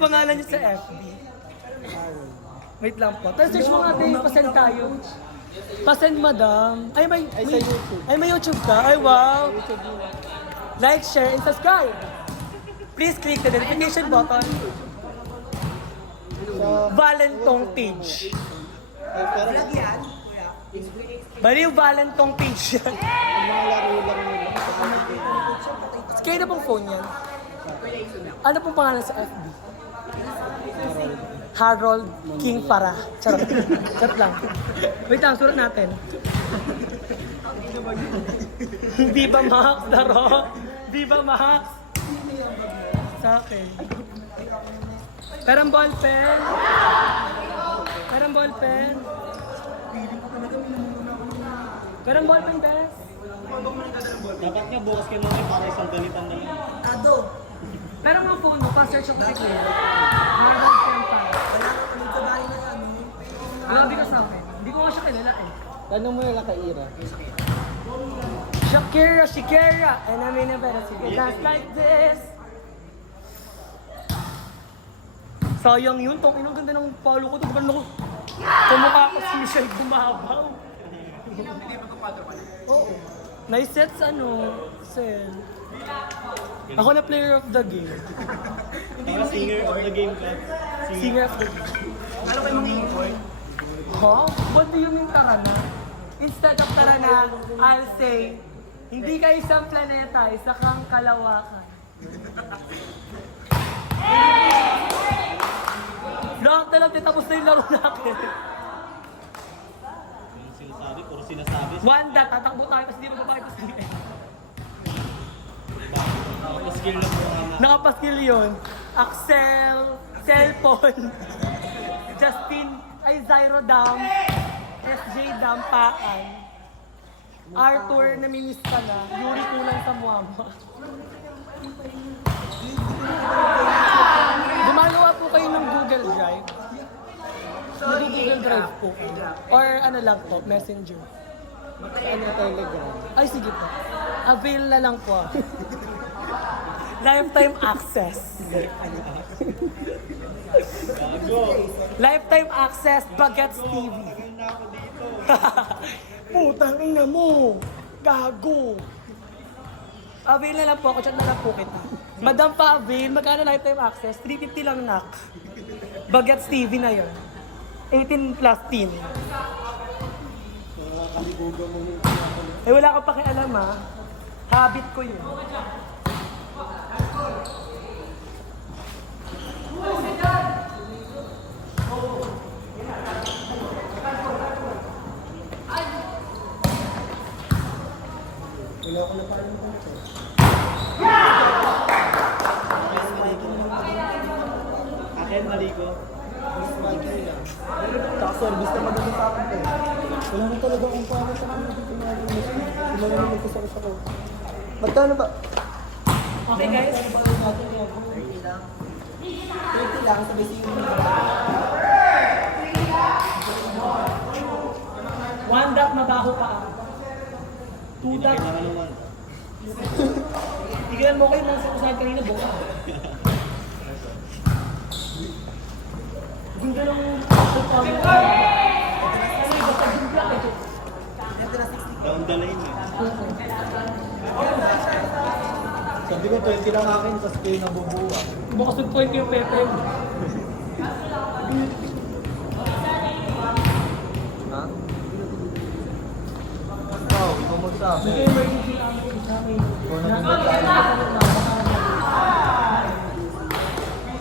pangalan niyo sa FB? Wait lang po. Tapos search mo nga tayo, pasend tayo. Pasend, madam. Ay, may YouTube ka? Ay, wow. Like, share, and subscribe. Please click the notification button. Valentong page. Baliw Valentong page yan. Kaya na pong phone yan? Ano pong pangalan sa FB? Harold King Para. Charot. Charot lang. Wait lang, surat natin. Viva Max, Daro. Viva Max. Sa akin. Perang ballpen. Perang ballpen. Perang ballpen, bes. Dapat nga bukas ka naman para isang dalitan na lang. Pero mga phone mo, pa-search ako kay Kuya. Harold King Para. Grabe ka sa akin. Hindi ko nga siya kilala eh. Tanong mo yung kay Ira. Shakira, and I mean a better secret dance like this. Sayang yun, tong inong ganda ng follow ko. Ito ako. Kumukha ko si Michelle Gumabaw. Oo. Naiset sa Sel. Ako na player of the game. Singer of the game ka. Singer of the game. Ano kayo mga i-import? Huh? What do you mean tarana? Instead of tarana, I'll say, hindi ka isang planeta, isa kang kalawakan. Lahat na lang, tapos na yung laro natin. Yung sinasabi, puro sinasabi. One dot, tatakbo tayo kasi di magpapakita sa akin. Nakapaskill lang po nga. Nakapaskill yun. Axel, cellphone, Justin, Zyro Dam, SJ Dam, Paan. Arthur, namimiss ka na. Yuri kulang sa muama. Gumagawa po kayo ng Google Drive. Google Drive po. Or ano lang po, Messenger. Ano Telegram? Ay, sige po. Avail na lang po. Lifetime access. Lifetime access, Bagets TV. Putang ina mo! Gago! Avail na lang po ako, chat na lang po kita. Madam pa avail, magkano lifetime access? 350 lang nak. Bagets TV na yun. 18 plus teen. Eh wala ka pakialam ha. Habit ko yun. Wala ko na parang dito. Akin, maligo. Kaka-service na madali sa akin eh. Wala na talaga kung paano sa akin dito na rin. Wala na naman kusakos ako. Magkano ba? Okay guys? 30 lang, sabay siyo. One dot mabaho pa. Two dot. Nakalaman. Tignan mo kayo nasa usahan kanina buka. Ganda lang yung buka mo. Ano yung basta gimpla ka dyan? Down the line eh. Sabi ko 20 lang akin, tapos kayo nabubuwa. Bukas yung point yung pepe. Ha? Ikaw, ikaw magsabi. Hindi kayo emergency namin sa amin.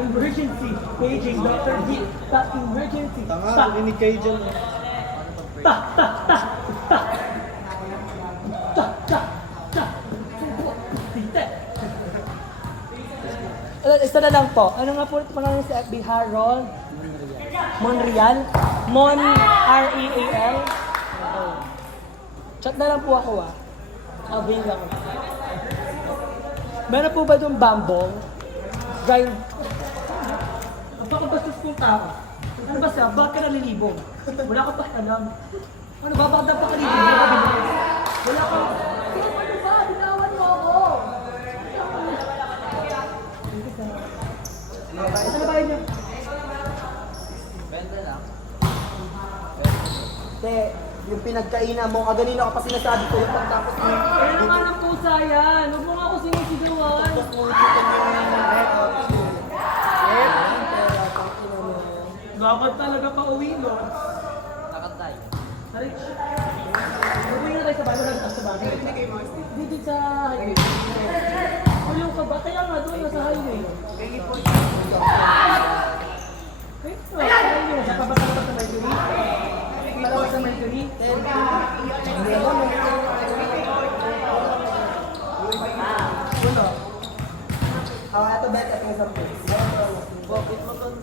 Emergency. Paging Dr. D. Ta emergency. Tanga, Ta. rinig kayo dyan. Ta. Ta. Ta. Ta. Ta. Ta. Ta. Tite. Isa na lang po. Ano nga po pangalan sa FB? Harold? Monreal? R-E-A-L? Chat na lang po ako Avail ako. Meron po ba itong bambong? Drive? Baka bastos kong tao. Ano ba siya? Bakit ka nalilibong? Wala ka pa alam. Ano ba? Bakit dapat ka nalilibong? Wala ka. Ano ba? Binawan mo ako. Ito na ba yung Te, yung pinagkainan mo, kaganina ka pa sinasabi ko yung pagtapos mo. Kaya naman ang pusa yan. Huwag mo nga ako sinisigawan. Tapos mo ulitin yung Dapat talaga pa uwi mo. Nakatay. Rich. Uwi na tayo sa bago. Nagtas sa bago. Dito sa highway. Ulo ka ba? Kaya nga doon nasa highway. Wait, highway. Napapatalaga sa Mercury. Palabas sa Mercury. Wala. Ito bet at may sampay. Bakit mo doon?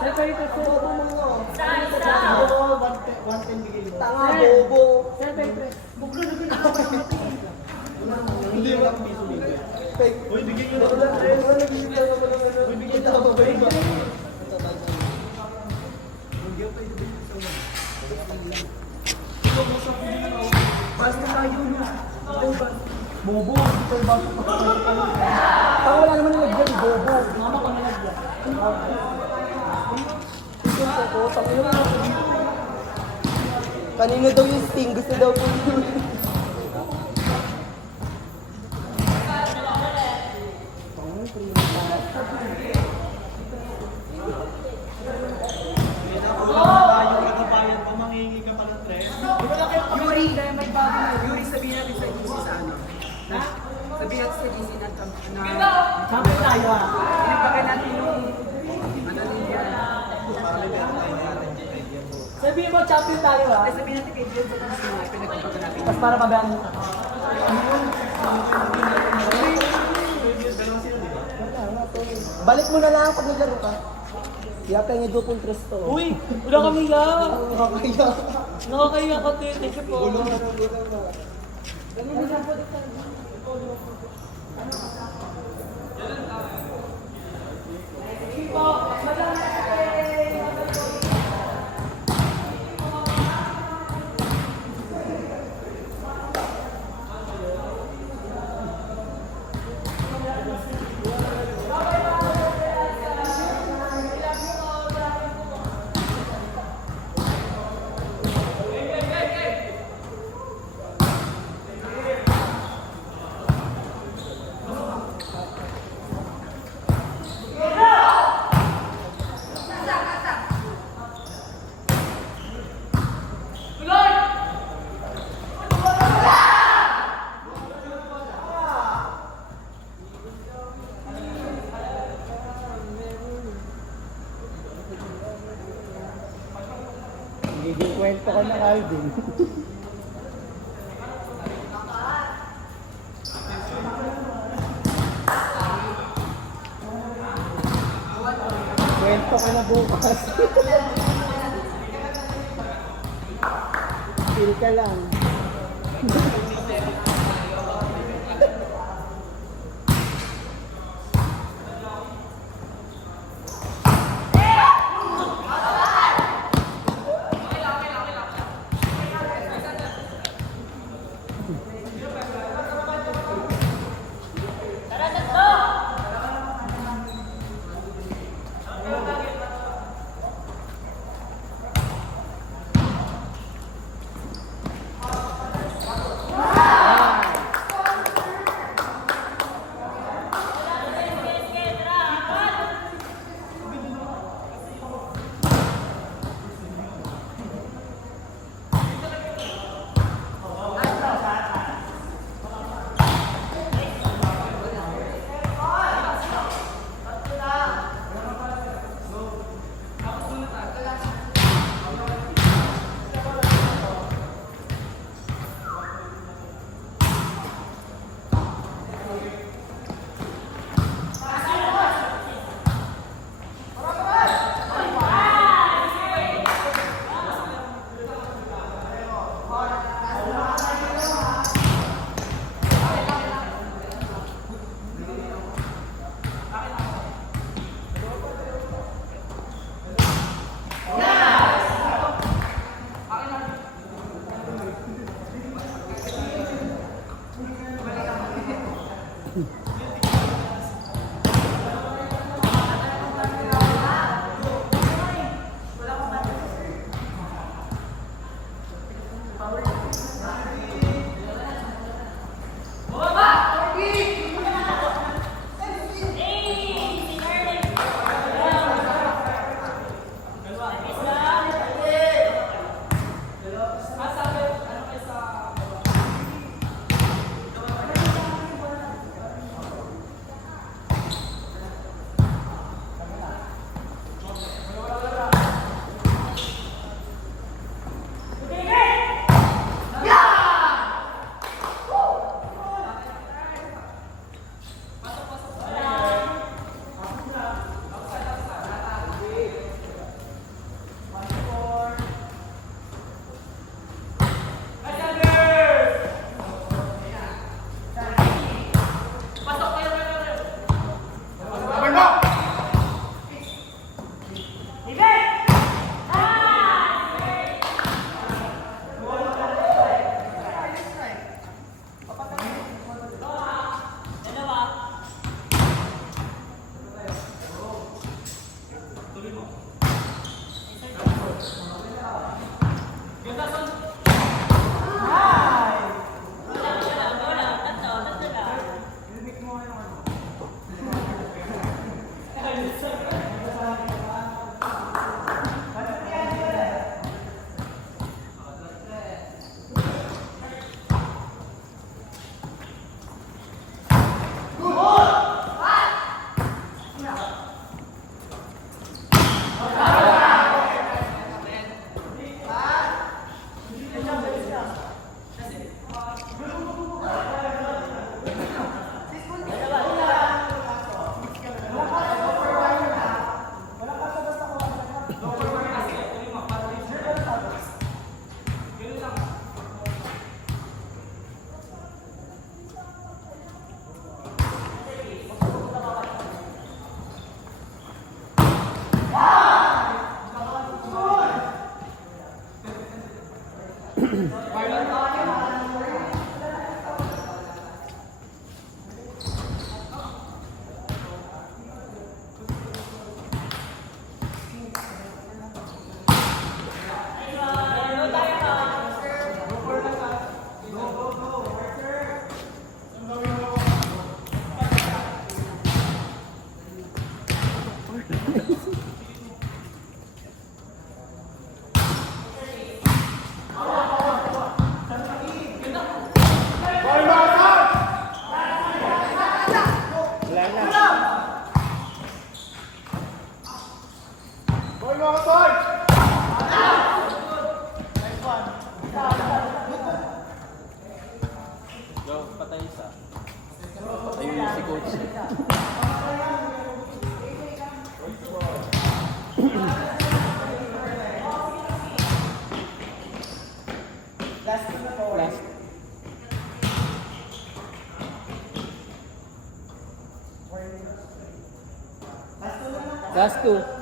Separate ko. Tanga, bobo. Separate. Hindi ba piso dito? Uy, bigyan nyo na. Uy, bigyan na ako. Basta tayo na. Bobo, ito yung bago pa. Tanga, wala naman nalagyan, bobo. Mama ko nalagyan. Ito ko, tanga naman. Kanina daw yung sting, gusto daw po yun. Yung nagpapalit pa, manghingi ka pa ng tres. Yuri, dahil may bago na. Yuri, sabihin natin sa GC sa ano. Ha? Sabihin natin sa GC na Sabi tayo ah. pinagpagan natin yung ano niya. Sabihin mo, champion tayo ah. Ay, sabihin natin kay Dion sa GC na pinagpagan natin. Tapos para pabayaan mo. Balik mo na lang pag naglaro ka. Kaya tayo yung double tres to. Uy, wala kami lang. Nakakaya. Nakakaya ka din. Thank you po. Giging kwento ka na, Alvin. Kwento ka na bukas. Feel ka lang. Ayun si coach. Last. Last two.